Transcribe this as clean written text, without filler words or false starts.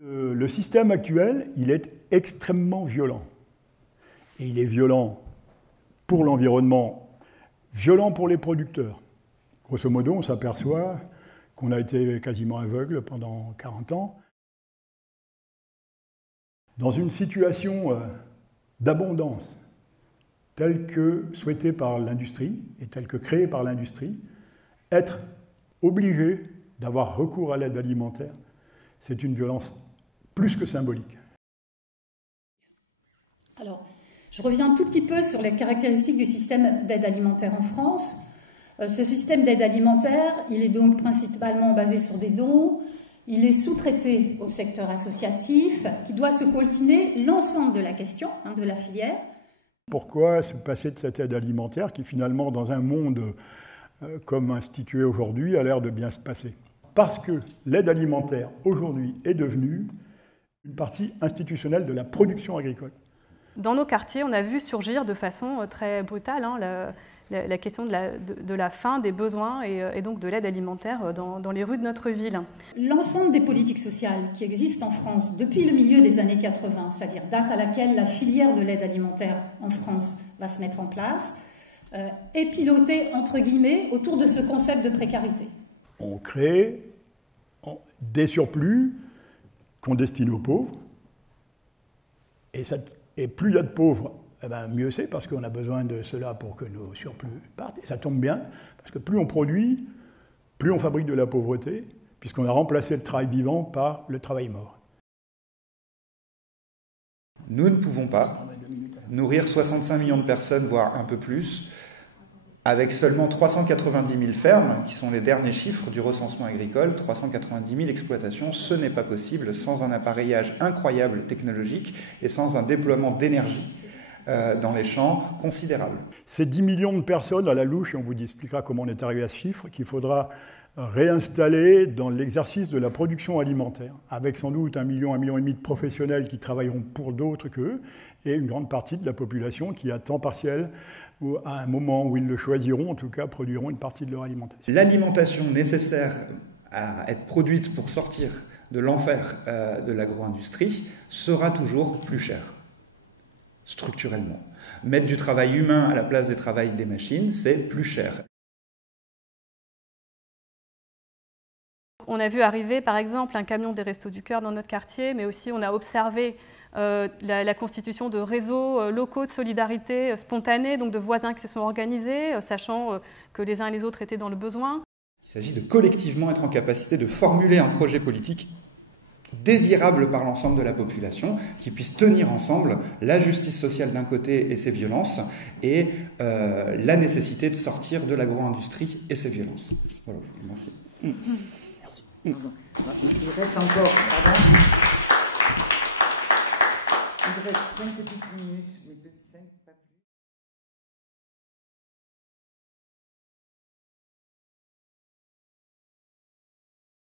Le système actuel, il est extrêmement violent. Et il est violent pour l'environnement, violent pour les producteurs. Grosso modo, on s'aperçoit qu'on a été quasiment aveugle pendant 40 ans. Dans une situation d'abondance, telle que souhaitée par l'industrie et telle que créée par l'industrie, être obligé d'avoir recours à l'aide alimentaire, c'est une violence plus que symbolique. Alors, je reviens un tout petit peu sur les caractéristiques du système d'aide alimentaire en France. Ce système d'aide alimentaire, il est donc principalement basé sur des dons. Il est sous-traité au secteur associatif qui doit se coltiner l'ensemble de la question, de la filière. Pourquoi se passer de cette aide alimentaire qui finalement, dans un monde comme institué aujourd'hui, a l'air de bien se passer? Parce que l'aide alimentaire aujourd'hui est devenue une partie institutionnelle de la production agricole. Dans nos quartiers, on a vu surgir de façon très brutale la question de la faim, des besoins et donc de l'aide alimentaire dans les rues de notre ville. L'ensemble des politiques sociales qui existent en France depuis le milieu des années 80, c'est-à-dire date à laquelle la filière de l'aide alimentaire en France va se mettre en place, est pilotée, entre guillemets, autour de ce concept de précarité. On crée des surplus qu'on destine aux pauvres, et plus il y a de pauvres, mieux c'est, parce qu'on a besoin de cela pour que nos surplus partent. Et ça tombe bien, parce que plus on produit, plus on fabrique de la pauvreté, puisqu'on a remplacé le travail vivant par le travail mort. Nous ne pouvons pas nourrir 65 millions de personnes, voire un peu plus, avec seulement 390 000 fermes, qui sont les derniers chiffres du recensement agricole, 390 000 exploitations. Ce n'est pas possible sans un appareillage incroyable technologique et sans un déploiement d'énergie dans les champs considérable. C'est 10 millions de personnes à la louche, et on vous expliquera comment on est arrivé à ce chiffre, qu'il faudra réinstaller dans l'exercice de la production alimentaire, avec sans doute 1,5 million de professionnels qui travailleront pour d'autres qu'eux, et une grande partie de la population qui, à temps partiel, ou à un moment où ils le choisiront, en tout cas, produiront une partie de leur alimentation. L'alimentation nécessaire à être produite pour sortir de l'enfer de l'agro-industrie sera toujours plus chère, structurellement. Mettre du travail humain à la place des travails des machines, c'est plus cher. On a vu arriver, par exemple, un camion des Restos du Cœur dans notre quartier, mais aussi on a observé la constitution de réseaux locaux de solidarité spontanée, donc de voisins qui se sont organisés, sachant que les uns et les autres étaient dans le besoin. Il s'agit de collectivement être en capacité de formuler un projet politique désirable par l'ensemble de la population, qui puisse tenir ensemble la justice sociale d'un côté et ses violences, et la nécessité de sortir de l'agro-industrie et ses violences. Voilà, je vous remercie. Merci. Il reste encore, pardon. Il reste 5 petites minutes.